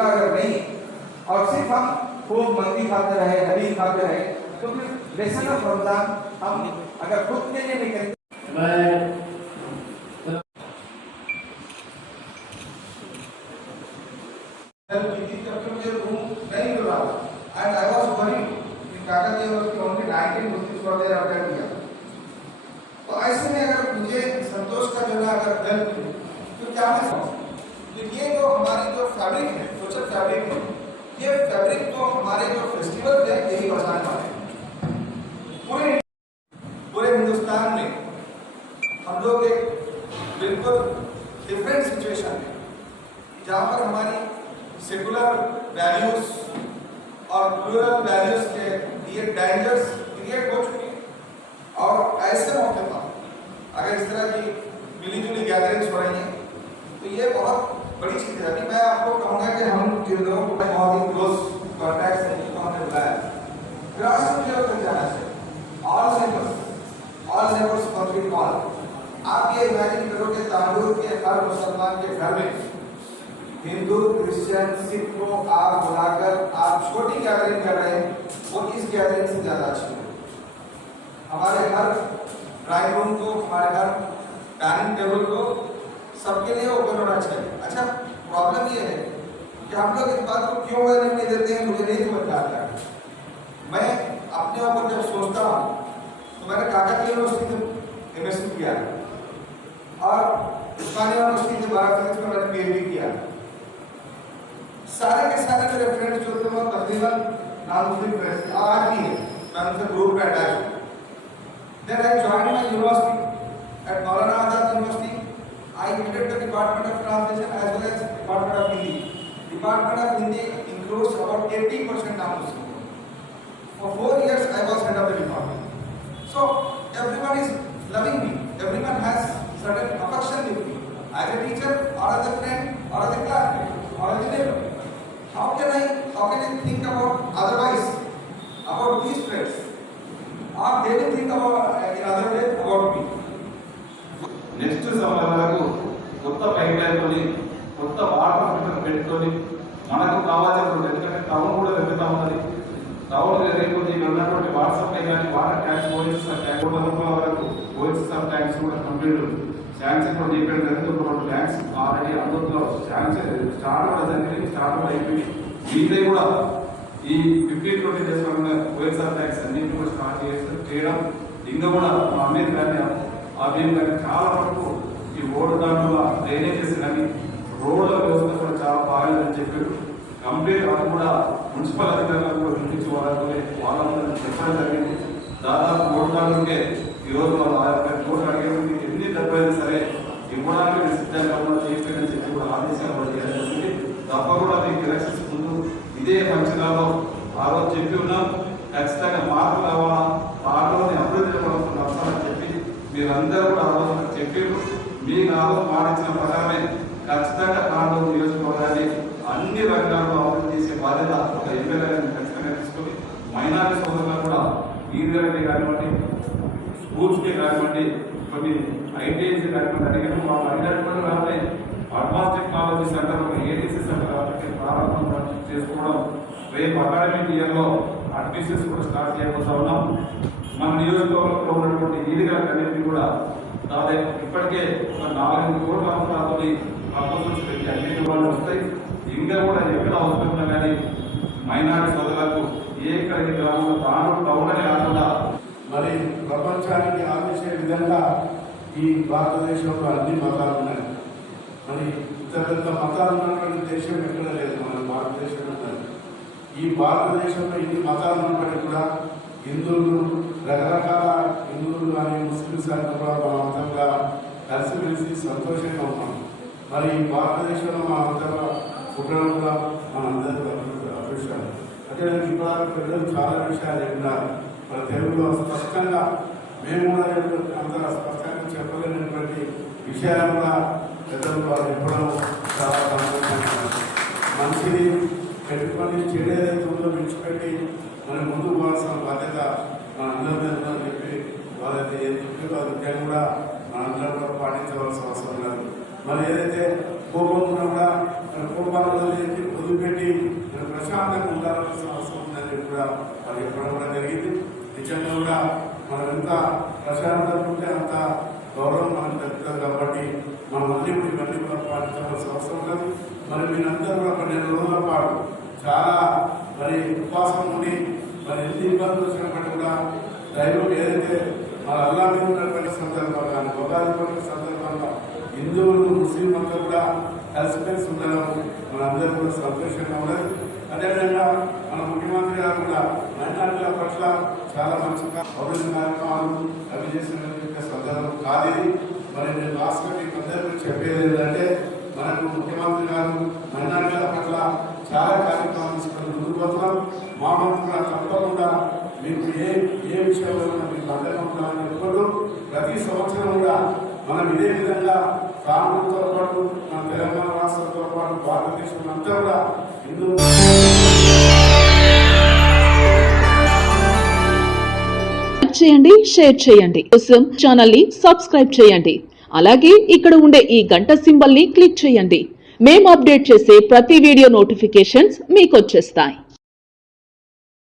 योजना अगर नहीं और सिर्फ हम खूब मंदी खाते रहे, हदीस खाते रहे, तो फिर लेसन ऑफ रमजान हम अगर खुद के लिए नहीं करेंगे। मुझे रूम नहीं मिल रहा एंड आई वाज वरीड कि Kaka ji was only 19 Muslims were there after India. तो ऐसे में अगर मुझे संतोष का जो है अगर हेल्प मिले तो क्या मैं तो ये जो हमारी जो फैब्रिक है, सोशल फैब्रिक है, ये फैब्रिक तो हमारे जो फेस्टिवल है यही बचाने वाले हैं। पूरे हिंदुस्तान में हम लोग एक बिल्कुल डिफरेंट सिचुएशन है जहाँ पर हमारी सेकुलर वैल्यूज और प्लूरल वैल्यूज के ये डेंजर्स क्रिएट हो चुके हैं और ऐसे मौके पर अगर इस तरह की मिली-जुली गैदरिंग्स हो रही हैं तो ये बहुत बड़ी चीज है। अभी मैं आपको कहूँगा कि हम जिन लोगों को बहुत ही क्लोज कॉन्टैक्ट से जिनको हमने बुलाया ग्रास रूट लेवल तक जाना चाहिए। All neighbours complete call. आप ये इमेजिन करो कि तांडूर के हर मुसलमान के घर में हिंदू, क्रिश्चियन, सिख को आप बुलाकर आप छोटी गैदरिंग कर रहे हैं, वो इस गैदरिंग से ज्यादा अच्छी है। हमारे हर ड्राइंग रूम को, हमारे हर डाइनिंग टेबल को सबके लिए ओपन होना चाहिए। अच्छा, प्रॉब्लम ये है कि हम लोग इस बात को क्यों वैल्यू नहीं देते हैं, मुझे नहीं समझ आता है। मैं अपने ऊपर जब सोचता हूँ तो मैंने काकतीय यूनिवर्सिटी से एमएससी किया और उस्मानिया यूनिवर्सिटी से बायोफिजिक्स में मैंने पीएचडी किया। सारे के सारे मेरे फ्रेंड्स जो थे वो तकरीबन नॉन मुस्लिम फ्रेंड्स थे, आज भी है, मैं उनसे ग्रुप में अटैच हूँ। Then I joined my university at Maulana Azad university. I headed the Department of Translation as well as Department of Hindi. Department of Hindi includes about 80% non-Muslim. For 4 years, I was head of the department. So everyone is loving me. Everyone has certain affection with me, as a teacher, or as a friend, or as a classmate, or as a neighbor. How can I think about otherwise about these friends, or they will think about in other way about me? Next సంవత్సరాలకు కొత్త pipe లైన్తోని కొత్త water filter పెట్టుకొని మనకు కావాల్సినటువంటి, ఎందుకంటే town కూడా పెరుగుతూ ఉన్నది. టౌన్ పెరిగిపోతే ఇక్కడ ఉన్నటువంటి వాటర్ సప్లై కానీ వాటర్ ట్యాంక్స్ OHSR వరకు OHSR ట్యాంక్స్ కూడా కంప్లీట్ శాంక్షన్ కూడా చేయడం జరిగింది. ఒక 2 ట్యాంక్స్ ఆల్రెడీ అందులో శాంక్షన్ స్టార్ట్ కూడా జరిగింది, స్టార్ట్ కూడా అయిపోయి వీళ్ళే కూడా ఈ 15-20 డేస్ OHSR ట్యాంక్స్ అన్నింటినీ కూడా స్టార్ట్ చేయడం ఇంకా కూడా మా అమీర్ కానీ అవి చాలా వరకు ఈ రోడ్డు దాంట్లో డ్రైనేజెస్ కానీ రోడ్ల వ్యవస్థ కూడా చాలా బాగాలేదని చెప్పారు. కంప్లీట్ అది కూడా మున్సిపల్ అధికారులకు కూడా పిలిపించి వాళ్ళని చెప్పడం జరిగింది. దాదాపు 3 దాంట్లోకే ఈరోజు వాళ్ళు 50 కోట్లు అడిగేది ఎన్ని డబ్బైనా సరే ఇవ్వడానికి సిద్ధంగా కూడా చేస్తారని చెప్పి కూడా ఆదేశాలు కూడా చేయడం జరిగింది. తప్పకుండా మీకు ఎలక్షన్స్ ముందు ఇదే ఫంక్షన్లో ఆ రోజు చెప్పి ఉన్నాం, ఖచ్చితంగా మార్పు కావాలా, పాటలోని అభివృద్ధి అవసరమని చెప్పి మీరందరూ కూడా ఆ రోజు చెప్పారు. మీకు ఆ రోజు మాటించిన ప్రకారమే ఖచ్చితంగా కాండూరు నియోజకవర్గాన్ని అన్ని రంగాల్లో అభివృద్ధి చేసే బాధ్యత ఒక ఎమ్మెల్యేని ఖచ్చితంగా తీసుకొని మైనారిటీ సోదరులను కూడా ఈదీలకి కానివ్వండి, స్కూల్స్కి కానివ్వండి, కొన్ని ఐటీఐస్ కానివ్వండి అడిగిన వాళ్ళు అడిగినటువంటి వాళ్ళని advance technology centre ADC centre ప్రారంభం చేసుకోవడం, రేపు అకాడమిక్ ఇయర్లో అడ్మిషన్స్ కూడా స్టార్ట్ చేయబోతా ఉన్నాం. మన నియోజకవర్గంలో ఉన్నటువంటి ఈదిగల కన్నింటినీ కూడా దాదాపు ఇప్పటికే ఒక 4 కోట్ల అవసరాలతో ప్రపోజల్స్ పెట్టి అన్నింటి వాళ్ళు వస్తాయి. ఇంకా కూడా ఎక్కడ అవసరం కానీ మైనారిటీ సోదరులకు ఏ కలిగి గ్రామంలో టౌన్ అనే కాకుండా మరి ప్రపంచానికి ఆలోచించే విధంగా ఈ భారతదేశంలో అన్ని మతాలు ఉన్నాయి. మరి పెద్ద మతాలు ఉన్నటువంటి దేశం ఎక్కడ లేదు, మన భారతదేశంలో ఉన్నది. ఈ భారతదేశంలో ఇన్ని మతాలు ఉన్నప్పటికీ కూడా హిందువులు రకరకాల హిందువులు కానీ ముస్లిమ్స్ కానీ కూడా మనమంతా కలిసిమెలిసి సంతోషంగా ఉన్నాం. మరి ఈ భారతదేశంలో మనందరూ పుట్టడం కూడా మనందరూ అదృష్టాలు. అంటే ఇప్పుడు ప్రజలు చాలా విషయాలు చెప్పినారు. మన తెలుగులో స్పష్టంగా మేము కూడా అంత స్పష్టంగా చెప్పలేనటువంటి విషయాలు కూడా పెద్దలు వాళ్ళు చెప్పడం చాలా సంతోషంగా. మంచిది పెట్టుకొని చెడు ఏదైతే ఉందో విడిచిపెట్టి మన ముందుకు పోవాల్సిన బాధ్యత మన అందరి మీద ఉందని చెప్పి వాళ్ళైతే ఏం చెప్పి అది కూడా మనందరం కూడా పాటించవలసిన అవసరం లేదు. మరి ఏదైతే కోపం ఉన్నా కూడా కోపాలను వదిలిపెట్టి ప్రశాంతంగా ఉండాల్సిన అవసరం ఉందని కూడా మరి చెప్పడం కూడా జరిగింది. నిజంగా కూడా మనం ఎంత ప్రశాంతంగా ఉంటే అంత గౌరవం మనకు దక్కుతుంది. కాబట్టి మనం అన్ని ఇవన్నీ కూడా పాటించాల్సిన అవసరం ఉన్నది. మరి మీరందరూ కూడా 12 రోజుల పాటు చాలా మరి ఉపవాసం ఉండి మరి ఎన్ని ఇబ్బందులు వచ్చినప్పటికీ కూడా దైవం ఏదైతే మన అల్లా మీద ఉన్నటువంటి సందర్భంగా ఉగాది పండుగ సందర్భంగా హిందువులు ముస్లిం అంతా కూడా కలిసిమెలిసి ఉండడం మనందరూ కూడా సంతోషంగా ఉన్నది. అదేవిధంగా మన ముఖ్యమంత్రి గారు కూడా మైనార్టీల పట్ల చాలా మంచిగా పౌరుల కార్యక్రమాలు అవి చేసిన సందర్భం కాదు ఇది. మరి నేను రాష్ట్రం మీకు అందరికీ చెప్పేది ఏంటంటే మనకు ముఖ్యమంత్రి గారు మైనార్టీల పట్ల చాలా కార్యక్రమాలు తీసుకొని ముందుకు పోతున్నాం. మా మంత్రి కూడా తప్పకుండా మీకు ఏ విషయంలో మీకు అండగా ఉండాలని చెప్పుకుంటూ ప్రతి సంవత్సరం కూడా మనం ఇదే విధంగా కాంగ్రెస్తో పాటు మన తెలంగాణ రాష్ట్రంతో పాటు భారతదేశం అంతా కూడా హిందూ చేయండి, షేర్ చేయండి. కోసం ఛానల్ ని సబ్స్క్రైబ్ చేయండి. అలాగే ఇక్కడ ఉండే ఈ గంట సింబల్ ని క్లిక్ చేయండి. మేము అప్డేట్ చేసే ప్రతి వీడియో నోటిఫికేషన్స్ మీకు వచ్చేస్తాయి.